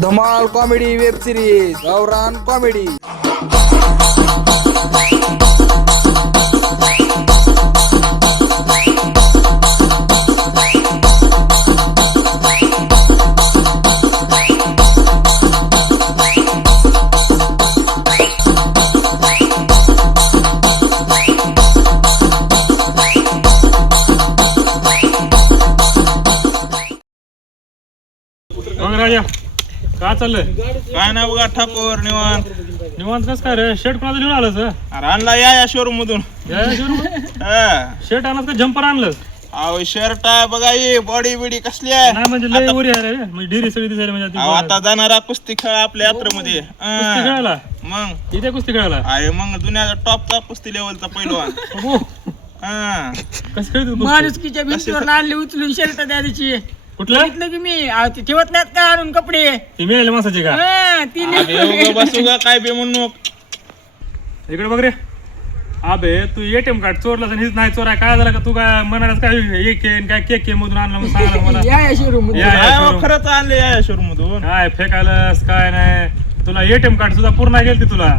धमाल comedy web series गावरान comedy. मग राजा का चाललंय? काय नाही बघा ठाकोर निवांत. निवांत कस काय रे? शर्ट कोणाचं घेऊन आलं सर? अरे आणला या शोरूम मधून. शर्ट आणलं का जम्पर आणलं? अहो शर्ट आहे बघा, ही बॉडी बिडी कसली आहे. नाही म्हणजे लय उरी आहे रे, म्हणजे ढिरी सगळी दिसायला म्हणजे अहो, आता जाणारा कुस्ती खेळ आपल्या यात्रेमध्ये. कुस्ती खेळायला? मग इथे कुस्ती खेळायला? अरे मग दुनियाचा टॉपचा कुस्ती लेवलचा पैलवान. कसं खेळतो कुस्ती? माणुसकीच्या भिंतीवर आणली उचलून शर्ट त्या दिवशी कुठलं? बघितलं की मी ते ठेवत नाहीत का आणून कपडे. ती मिळाली माणसाची का? ती बसू का काय बे म्हणू. इकडे बघ रे. अबे तू एटीएम कार्ड चोरलास आणि हीच नाही चोराय. काय झालं का? तू काय म्हणालास काय एक काय केक मधून आणलं म्हणून सांगा मला. या शोरूम या, या showroom. खरंच आणले या शोरूम मधून. काय फेकायलास काय नाही? तुला एटीएम कार्ड सुद्धा पूर्ण गेलती तुला.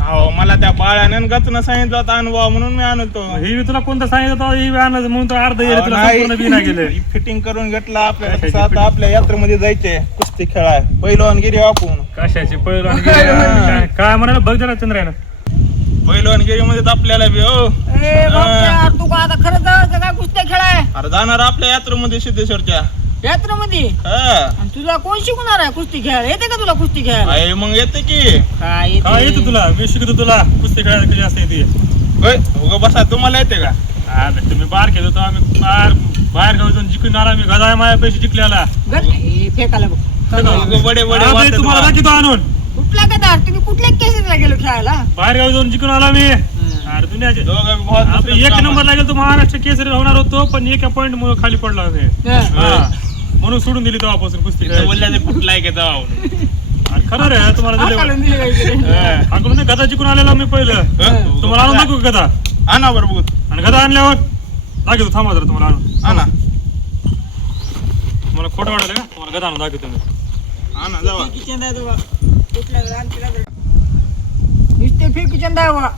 अहो मला त्या बाळानं गचनं सांगितलं होतं अनुभव म्हणून मी आणतो. ही बी तुला कोणतं सांगितलं होतं? ही बी आणलं म्हणून तर अर्ध गेलं तुला, संपूर्ण बी नाही गेलं. फिटिंग करून घेतलं आपल्याला. कसं आता आपल्या यात्रेमध्ये जायचंय कुस्ती खेळाय पैलवानगिरी आपण. कशाची पहिलं काय म्हणाला बघ जरा चंद्रायनं. पैलवानगिरी मध्ये आपल्याला बी हो. तू का आता खरंच जायचं का कुस्त्या खेळाय अरे जाणार आपल्या यात्रेमध्ये सिद्धेश्वरच्या. यात्रेमध्ये? हा तुला कोण शिकवणार आहे कुस्ती खेळायला? येते का तुला कुस्ती खेळायला? आहे मग येते की. काय काय येतं तुला? मी शिकतो तुला कुस्ती खेळायला कशी असते ती. होय उगा बसा. तुम्हाला येते का? तुम्ही बाहेर खेळतो तर आम्ही बाहेर गावी जाऊन जिंकून आला. मी गदा माझ्या पैसे जिंकलेला. फेकायला बघ. उगा बडे बडे अबे, वाटतात तुम्हाला मला. दाखवतो आणून. कुठला गदार? तुम्ही कुठल्या केसेसला गेलो खेळायला? बाहेर गावी जाऊन जिंकून आला मी. अरे दुनियाचे दोघं बी बहुत आपले एक नंबर लागेल तो महाराष्ट्र केसरी होणार होतो, पण एका पॉईंट मुळे खाली पडला होते. म्हणून सोडून दिली तेव्हापासून कुस्ती तिथं बोलल्या ते फुटलाय की जाऊ. अरे खरं रे तुम्हाला दिले. हाकलून दिली काहीतरी. हाकलून गदा जिंकून आलेला मी पहिलं. तुम्हाला आणून दाखवू का गदा? आणा बरं बघू. आणि गदा आणल्यावर दाखवतो. थांबा जरा तुम्हाला आणून. आणा मला खोटं वाटलं का? तुम्हाला गदा आणून दाखवतो मी. आणा जावा. फेकीचंद आहे तो बा. कुठल्या गदार? आणखी गदार. नुसते फेकीचंद आहे बा.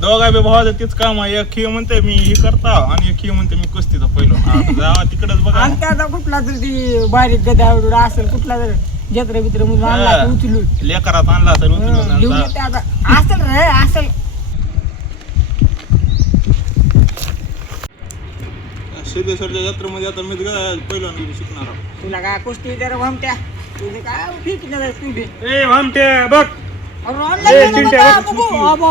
दोघा बी भावाचं तीच काम आहे. एक ही म्हणते मी ही करता आणि एक ही म्हणते मी कुस्तीचा पहिलो. जावा तिकडच बघा. आणि त्याचा कुठला तर ती बारीक गदा असेल, कुठला तर जत्रा बित्र म्हणून आणला की उचलून लेकरात आणला तर उचलून घेऊन आणला. येते आता. असेल रे असेल. सिद्धेश्वरच्या जत्रेमध्ये आता मी पहिल्यांदा शिकणार आहोत. तुला काय कुस्ती जरा भमत्या तुझे काय फेकीचंद आहे तुझे. ए भामटे बघ. अरे ए, ऑनलाईन चिंट्या, बघू. अबो.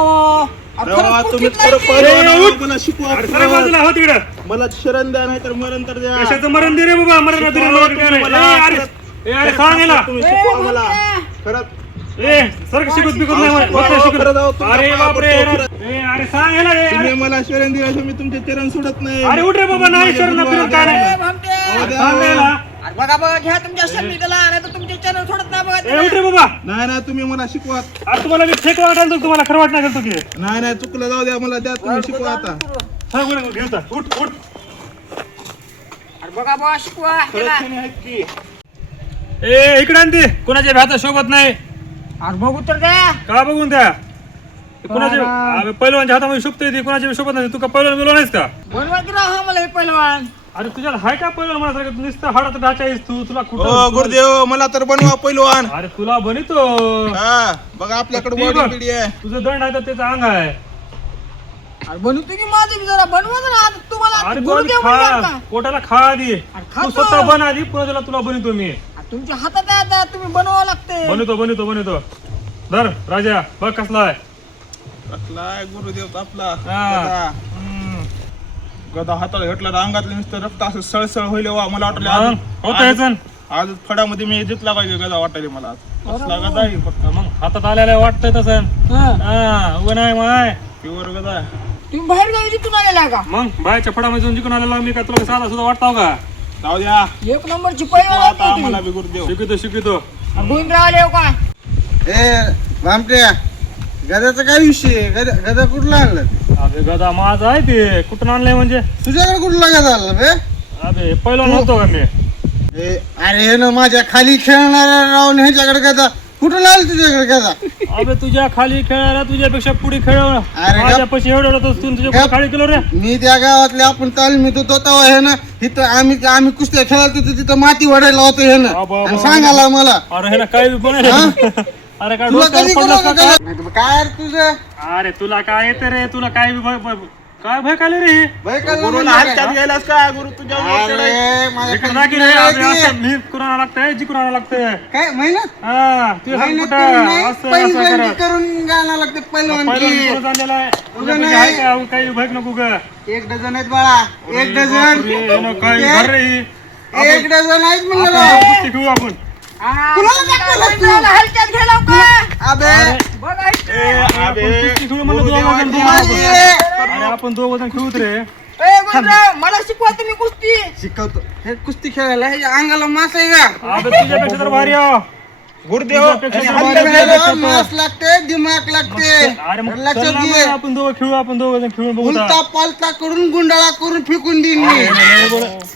अरे तेव्हा खरंच तुम्ही कुस्तीत खरं लागली. पहिलवान आहात, मला शिकवा. अरे सर बाजूला हो तिकडं. मला शरण द्या नाही तर मरण तर द्या. कशाचं मरण दे रे बाबा? मरण दे रे. अरे सांगेला. तुम्ही ए, शिकवा मला. भमत्या. खरंच ए सर शिकत बिकत नाही मला. फक्त शिकत. खरं जाऊ, तुमचा अरे पाय बापरे. पडतो. ए अरे सांगेला रे. तुम्ही मला शरण दिल्याशिवाय मी तुमचे चरण सोडत नाही. अरे उठ रे बाबा. नाही शरण फिरत काय ए, नाही. भमत्या. सांगेला. अरे बघा बघा घ्या तुमच्या शरीराला, नाही तर तुमचे चरण सोडत नाही बघा ए ते. उठ रे बाबा. नाही नाही तुम्ही मला शिकवा. आज तुम्हाला मी फेक वाटायला तुम्हाला खरं वाटणार करतो की. नाही नाही चुकलं जाऊ द्या. मला द्या तुम्ही शिकवा आता. सांगू नका घेऊन जा. उठ उठ. अरे बघा बघा शिकवा त्याला. खरंच आहेत की. ए इकडे आणते. कोणाच्या भ्याचा शोभत नाही. अरे बघू तर द्या. का बघून त्या कोणाच्या हा. पहिलवानच्या हातामध्ये शोभत येते, कोणाच्या शोभत नाही. तू का पहिलवान मिळवलं नाहीस का? बनवा की राव हा मला हे पहिलवान. अरे तुझ्या हाय का पहिलवान? मला सांग. तू नुसतं हाडात ढाचा आहेस तू. तुला ओ कुठं गुरुदेव मला तर बनवा पहिलवान. अरे तुला बनितो. हा बघा आपल्याकडे ती बॉडी बघ. बिडी आहे. तुझं दंड आहे तर त्याचं अंग आहे. अरे बनवतो की माझे बी जरा बनवा ना. आता तुम्हाला अरे गुरुदेव खा म्हणणार का? पोटाला खा आधी. खातो. तू स्वतः बन आधी, पुन्हा तुला बनितो मी. अरे तुमच्या हातात आहे आता, तुम्ही बनवावं लागते. बनवतो धर राजा बघ कसला आहे. कसलाय गुरुदेव आपला हा. गदा. गदा हाताला घेतला तर अंगातलं नुसतं रक्त असं सळसळ होईल. वा मला मग वाटलं होतं ह्याचं. आज फडामध्ये मी जितला पाहिजे गदा वाटायला मला आज. कसला गदा आहे फक्त मग हातात आलेला वाटतंय तसं. हा. हा उभं नाही माय. प्युअर गदा आहे. तुम्ही बाहेर गावी जिथून आलेला का? मग बायच्या फडामध्ये जाऊन जिंकून आलेला मी. का तुला साधा सुद्धा वाटताव का? जाऊ द्या एक नंबरची पहिलवान आता आहे आम्हाला तुम्ही. बी गुरुदेव. शिकवितो. गोविंदराव आले हो का? ए भामट्या गदाचा काय विषय? गदा कुठला आणलं? अबे गदा माझा आहे ते. कुठून आणलंय म्हणजे? तुझ्याकडे कुठला गदा आणला बे? अबे पहिला नव्हतो का मी? अरे हे ना माझ्या खाली खेळणारा राहून ह्याच्याकडे गदा कुठून आलं तुझ्याकडे गदा? अबे तुझ्या खाली खेळायला तुझ्यापेक्षा पुढे खेळ अरे माझ्या पैसे एवढं तू तुझ्या खाली केलं रे. मी त्या गावातले आपण तालमीत होतो तेव्हा हे ना इथं आम्ही कुस्त्या खेळत होतो तिथं माती वडायला होतो हे ना अबा, आणि सांगायला मला अरे हे ना काय बी पण हा? अरे काय तुला डोक्यावर कधी पडलं का काय? नाही तर काय रे तुझं अरे तुला काय येतं रे तुला काय काय भय काले रे भय कळलं गुरुला म्हणजे हलक्यात काय? गेलास का गुरु तुझ्या अरे माझ्या इकडे खाली दाखी रे खेळायला आपल्या ये. असं मी कुणाला लागतंय जी कुणाला लागतंय काय मेहनत हा तुझ्या मेहनत कुठं करून नाही, असं असं पहिलवानकी करत करून गाणं लागते पहिलं पहिलवानकी कुठं चाललेलं आहे तुझ्या नाही. पैकी आहे का अहो, काही भय नको ग 1 डझन आहेत बाळा 1 डझन बापरे, हे ना काय घर रे ही. 1 डझन आहेत म्हणलं आपण कुस्ती खेळू आपण कुणाला दाखवलं तू? हलक्यात घ्यायला का? अबे बघायचं. आपण कुस्ती खेळू म्हणलं दोघं जण खेळू माझी आपण. अरे आपण दोघं जण खेळूत रे ए, गुंडराव, मला शिकवा तुम्ही कुस्ती. शिकवतो हे कुस्ती खेळायला हे अंगाला मास आहे का अबे तुझ्यापेक्षा तर भारी आहे. गुरुदेव तुझ्यापेक्षा आणि तर भारी हलक्यात आहे. खेळायला मास लागते दिमाग लागते अरे मग लक्षात चल ना घे. मग आपण दोघं खेळू आपण दोघं जण खेळून बघू आता. उलटा पालता करून गुंडाळा करून फेकून देईन मी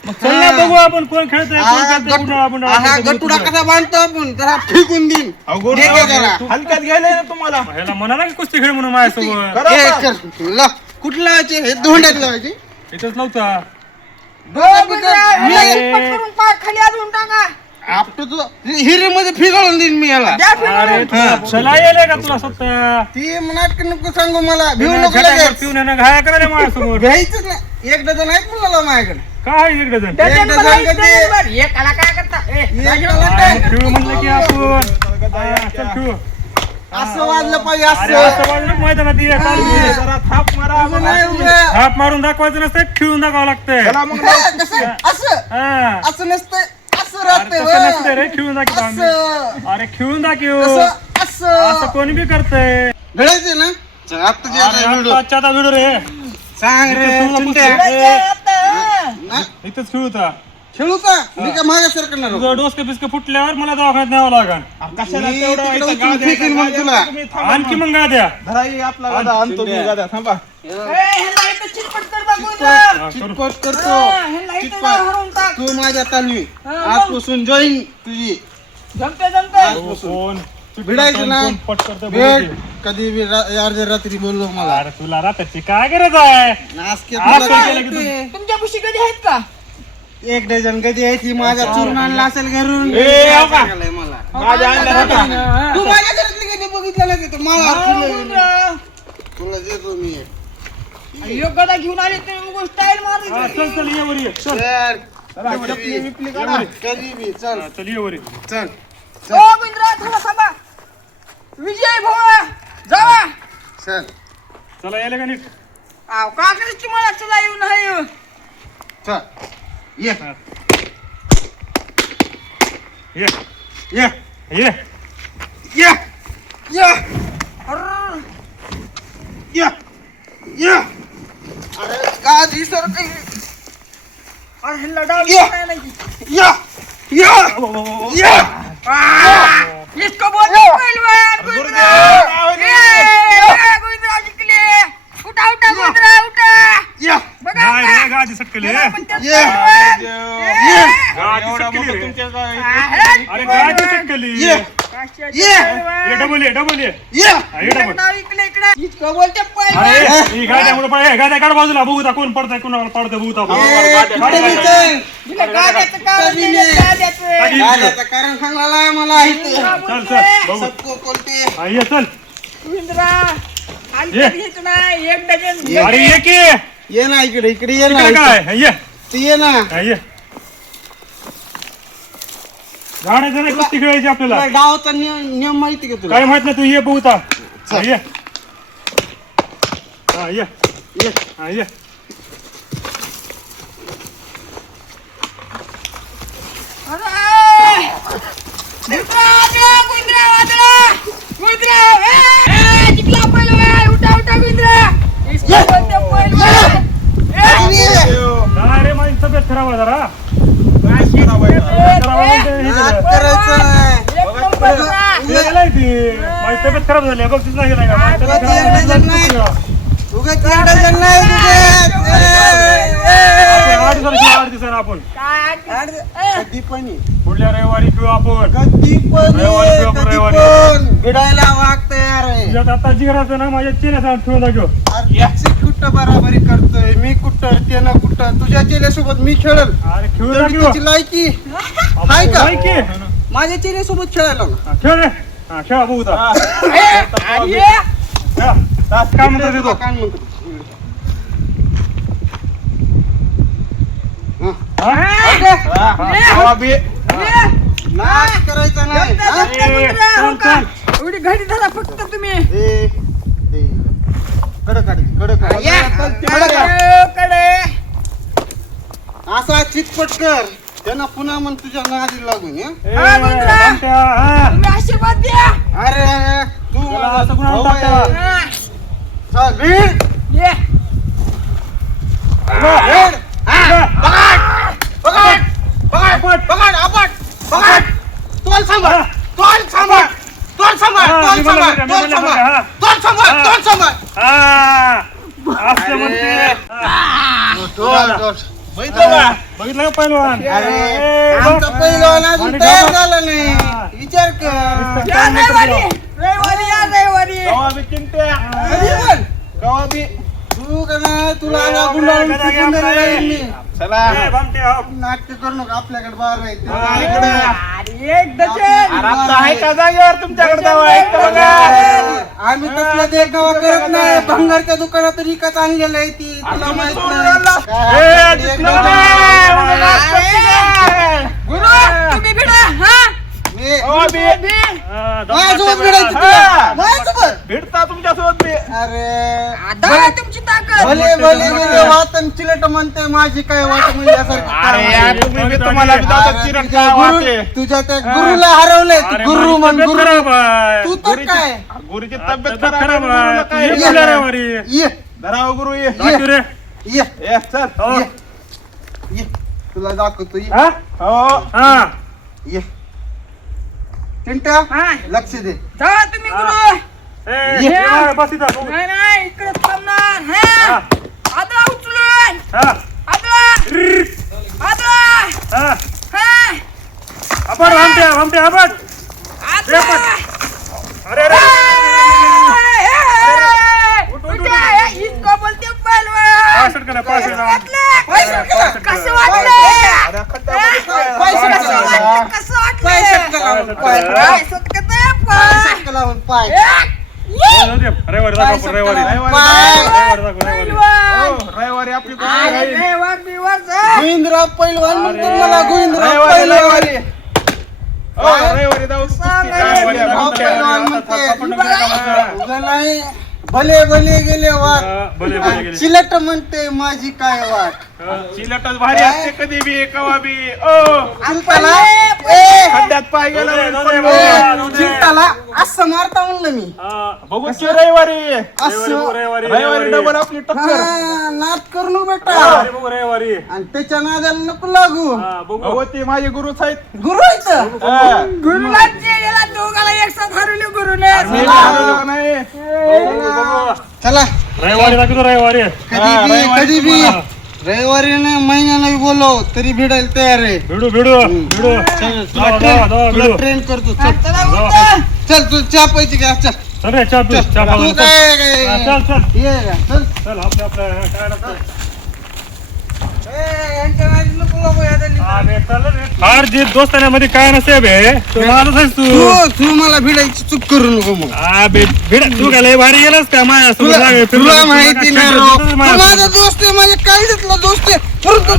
मग चल ना बघू आपण कोण खेळतोय कोण खेळतोय गुंडाळा बुंडाळा हा खेळतोय गटुडा बघू कसा बांधतो आपण तसा फेकून देईन अहो, दे गुरुदेव, का जरा? हलक्यात गेले ना तुम्हाला तुला. ह्याला म्हणा ना की कुस्ती खेळ म्हणून माझ्यासोबत करा हे आता. कर ला कुठं लावायचे हे धोंड्यात लावायचे इथंच लावता डोकं बिकं- मला मी एक पट करून पाय खाली आणून टाका. आपटो तू हिरीमध्ये फिगळून देईन मी याला द्या फिरून. अरे तुला चला येले का तुला स्वतः ती नाटक नको सांगू मला भिऊ नको झटाक्यावर लगेच पिऊन यानं घाया करायला माझ्यासमोर घ्यायचंच ना 1 डझन आहेत म्हणला माझ्याकडे काय इकडे जण डझन एक डझन मला एक कधी? डझन भर. एकाला काय करता? ए, एक डझन काय? खेळू म्हणलं की आपण हा, चल खेळू असं वाजलं पाहिजे अरे असं असं वाजलं मैदानात ये चालू जरा थाप मारा असं नाही उभं. हात मारून दाखवायचं नसतं खेळून दाखवावं लागतंय चला मग कसं असं हा असं नसतंय असं अरे राहतंय तसं नसतंय रे खेळून दाखव आम्ही असं अरे खेळून दाखव असं असं असं कोणी बी करतंय घडायचे ना चल आता जे अरे आता व्हिडिओ. आत्ताच्या आता व्हिडिओ रे सांग रे इथं चिंट्या. ना, इथंच खेळू होता खेळू का मी का मागे सरकणार हो? तुझं डोसके बिस्के फुटल्यावर मला दवाखान्यात न्यावं लागेल कशाला मी तेवढं तिकडं व्हायचं? उचलून गाद्या- फेकीन मग गाद्या- तुला. तुम्ही थांबा आणखी ना. मग गाद्या धरा ही आपला गादा आणतो मी गाद्या थांबा ए, ह्याला इथं चिटपट कर बा, गुंडराव. हा, करू. चिटपट करतो हा, ह्याला इथं चिटपट. हरवून टाक. तू माझ्या तालमी हा, आजपासून जॉईन तुझी जमतंय, जमतंय. कोण भिडायचं ना कोण पट करतं भेट बघू. कधी बी अर्ध्या रात्री बोललो मला अरे तुला रात्रीची काय गरज आहे नासके आज तुला काय केलं की काय तू? तुमच्या कुशी कधी आहेत का? 1 डझन कधी आहे ती माझ्या चूर्ण आणला असेल घरून ए, हो का? सांगायलाय मला गाद्या आणल्या होत्या. तू माझ्या घरातली कधी बघितलं नाही का? मला हा, तुला- गुंडराव. तुला देतो मी ह्यो गदा घेऊन आले तुम्ही उगाच स्टाईल हा, मारायची. चल चल ये वर ये चल चल चला, चपली बिपली काढा. कधी बी चल हा, चल ये वर ये चल ओ गुंडराव, थोडा थांबा. विजय भोळा जावा. चल चला यायला का नीट आव, का करायची मला चला येऊ नाही. चल ये ये ये ये ये ये अर्र. ये ये अरे गादी सर अरे ह्याला डाल ये. नाही नाही. या या या इसको बोलते पहलवान गुंडराव. ए, गुंडराव जिंकले. उठा उठा गुंडराव उठा. या बघा नाही उठा. रे गादी सटकली त्याला पण त्यात ये. पहलवान. ये. गादी एवढा सटकली मोठा रे. तुमच्या काय- आहे. अरे गादी सटकली ये. काश्याचे ये. पहलवान. ये डबल ये या हा, ये डबल गुंडराव इकडे इकडे. इसको बोलते पहलवान. अरे ही गाड्यामुळे पळ गाड्या काढ बाजूला बघू ता कोण पडतंय कोणाला पडतंय बघू ता तिला गाद्याचं कारण कधी दिलं, नाही. गाद्याचं. गाड्याचं कारण सांगायला मला इथे चल चल बघू सबको बोलते हा, ये चल गुंडराव, हलकं ये. घ्यायचं नाही. 1 डझन. अरे ये की ये ना इकडे इकडे ये ना इकडे काय हा, ये तू ये ना हा, ये गाड्याचं नाही कुस्ती खेळायची आपल्याला तुला गावाचा नियम माहिती का तुला काय माहित नाही तू ये बघू ता हा, ये हा, ये ये हा, ये अरे! गुंडराव, गुंडराव, वादळा! गुंडराव, ए, जिंकला पहलवान. उठा उठा गुंडराव. इसको बोलते पहलवान. नाही रे माझी तब्येत खराब आहे जरा खराब आहे. खराब आहे म्हणते हे नाद केलं. करायचं नाही एक नंबरचा. तुला गेलाय ती माझी तब्येत खराब झाली आहे. बघ तिथला गेलाय का माझी तब्येत तुला खराब ते झाली. नाही. तू उगाच येडं नाही आठ दिवसानं आपण कधी पण ये. पुढल्या रविवारी खेळू आपण कधी पण रविवारी ये, किंवा कधी रविवारी. पण भिडायला वाघ तयार आहे. तुझ्यात आता जिगराचं ना माझ्या चेहऱ्याचा ठेवून दाखव अरे याची कुठं बराबरी करतोय मी कुठं त्यानं कुठं तुझ्या चेल्यासोबत मी खेळल अरे खेळू तेवढी दाखव त्याची लायकी हाय का? माझ्या चेल्यासोबत खेळायला ना. खेळ रे हा खेळा बघू आता. खेळा. काय म्हणतो ते तो काय म्हणतो? नाच करायचा नाही हा? एवढी घडी धरा फक्त तुम्ही ए, कडं काढ, कडं काढ. कडं काढ. कडे असा चितपट कर त्यांना पुन्हा मग तुझ्या नादी लागून या. तुम्ही आशीर्वाद द्या अरे तू त्याला माझा असं कुणाला भाऊ आहे. टाकता? चल, भिड. ये भिड. पकड, पकड, पकड, आपट, पकड. तोल सांभाळ, तोल सांभाळ, तोल सांभाळ, तोल सांभाळ, तोल सांभाळ, तोल सांभाळ, तोल सांभाळ. असं म्हणते तोल, तोल. बघितलं का पहिलवान अरे आमचा पहिलवान अजून तयार झाला नाही विचार कर. या रविवारी रविवारी या रविवारी कधी पण? तू का नाही तुला आला गुंडाळून फेकून देणार आहे मी. नाटक करू नका आपल्याकडे बार आहे ते. अरे एक डझन आम्ही तसला देखावा करत नाही भंगारच्या दुकानात विकत आणलेलं आहे ती तुला माहित नाही. गुरु तुम्ही भिडा हा माझ्यासोबत भिडायचं तुला? माझ्यासोबत? भेटता तुमच्यासोबत मी अरे आता तुमची ताकद भले भले गेले वात आणि चिलट म्हणते माझी काय वाट म्हणल्यासारखं अरे काम यार, आहे. तुम्ही मी तुम्हाला बी दादा अरे, चिरट तुझ्या काय गुरु- वाटते? तुझ्या त्या गुरुला हरवलंय तू गुरु म्हण गुरु तू तर गुरुची- काय गुरुची तब्येत खराब खराब आहे, गुरुला काय ये. पुढल्या रविवारी ये धराव गुरु ये रे ये ये, चल हो. ये तुला दाखवतो ये हा? हो हा. ये चिंट्या हा. लक्ष दे जा तुम्ही गुरु ए, ये. ये, बस इथं. बघू. नाही नाही इकडे थांबणार हा हा. आदळा उचलून हा. आदळा आदळा हा. हा आपण भामटे आपण आदळा अरे अरे इतकं बोलते पहिलवान पासष्ट करा, पासष्ट करा. कसं वाटलं अरे खड्ड्यामध्ये काय? पाय कसं शेटका वाटलं लावून. कसं पाय शेटका लावून, पाय. वाटलं सटकतंय पाय पाय शेटका लावून, पाय. रविवारी दाखव आपण, रविवारी पाय. रविवारी दाखव, रविवारी. हो, रविवारी आपली गोष्ट राहील. गोविंदराव पैलवान म्हणतो मला गोविंदराव रविवारी पैलवान हो, रविवारी जाऊ कुस्ती. रविवारी काय राव आपण- पैलवान म्हणते. आपण नका. उगा नाही भले भले गेले वाट भले भले गेले. चिलट म्हणते माझी काय वाट चिलटच भारी असते कधी बी कवा बी ओ चिलटाला ए, खड्ड्यात पाय गेला जाऊ दे, म्हणून जाऊ दे. पडलो. चिलटाला असं मारता म्हणलं मी हा. बघू की रविवारी असं रविवारी रविवारी डबल आपली टक्कर हा, नाद करू नको बेटा रविवारी बघू, रविवारी आणि त्याच्या नादाला नको लागू हा, बघू अहो ते माझे गुरुच आहेत गुरु इथं हा. गुरुला चेडीला दोघाला एक साथ हरवली गुरुने मी हरवलो का नाही बघू. चला रविवारी दाखवतो, रविवारी कधी बी रविवारीने महिन्याने बोलव तरी भिडायला तयार आहे भिडू भिडू भिडू जावा, जावा, जावा, तुला भिडू. ट्रेन करतो चल चला उठा. चल तू चहा पाहिजे का चल चल रे, चहा पिऊ, चहा तू पाजून चल. काय हा, चल चल ये का? चल चल आपल्या काय लागतं. यांच्या नादी नको लागू याला. अरे, चल रे. हार जीत दोस्तांमध्ये काय नसते बे तू माझंच आहेस तू तू मला भिडायची चूक करू नको मग हा बे भिड तू काय लय भारी गेलास का माझ्यासोबत तुला लागे, फिरला तुला का? माहिती तुला नाही काय राव. खेळतोस तू माझ्यासोबत? माझा दोस्त आहे माझ्या काळजातला दोस्त आहे परंतु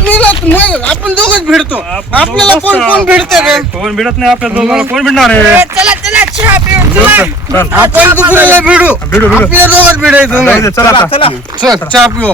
आपण दोघच भिडतो आपण आपल्याला दोघं कोण कोण असतो. भिडते काय कोण भिडत नाही आपल्या दोघांना कोण भिडणार आहे चला चला चहा पिऊ चला चल, आपण दुसऱ्याला भिडू भिडू भिडू आपल्या दोघात भिडायचं जाऊ नाही दे, चल आता चला चल चहा पिऊ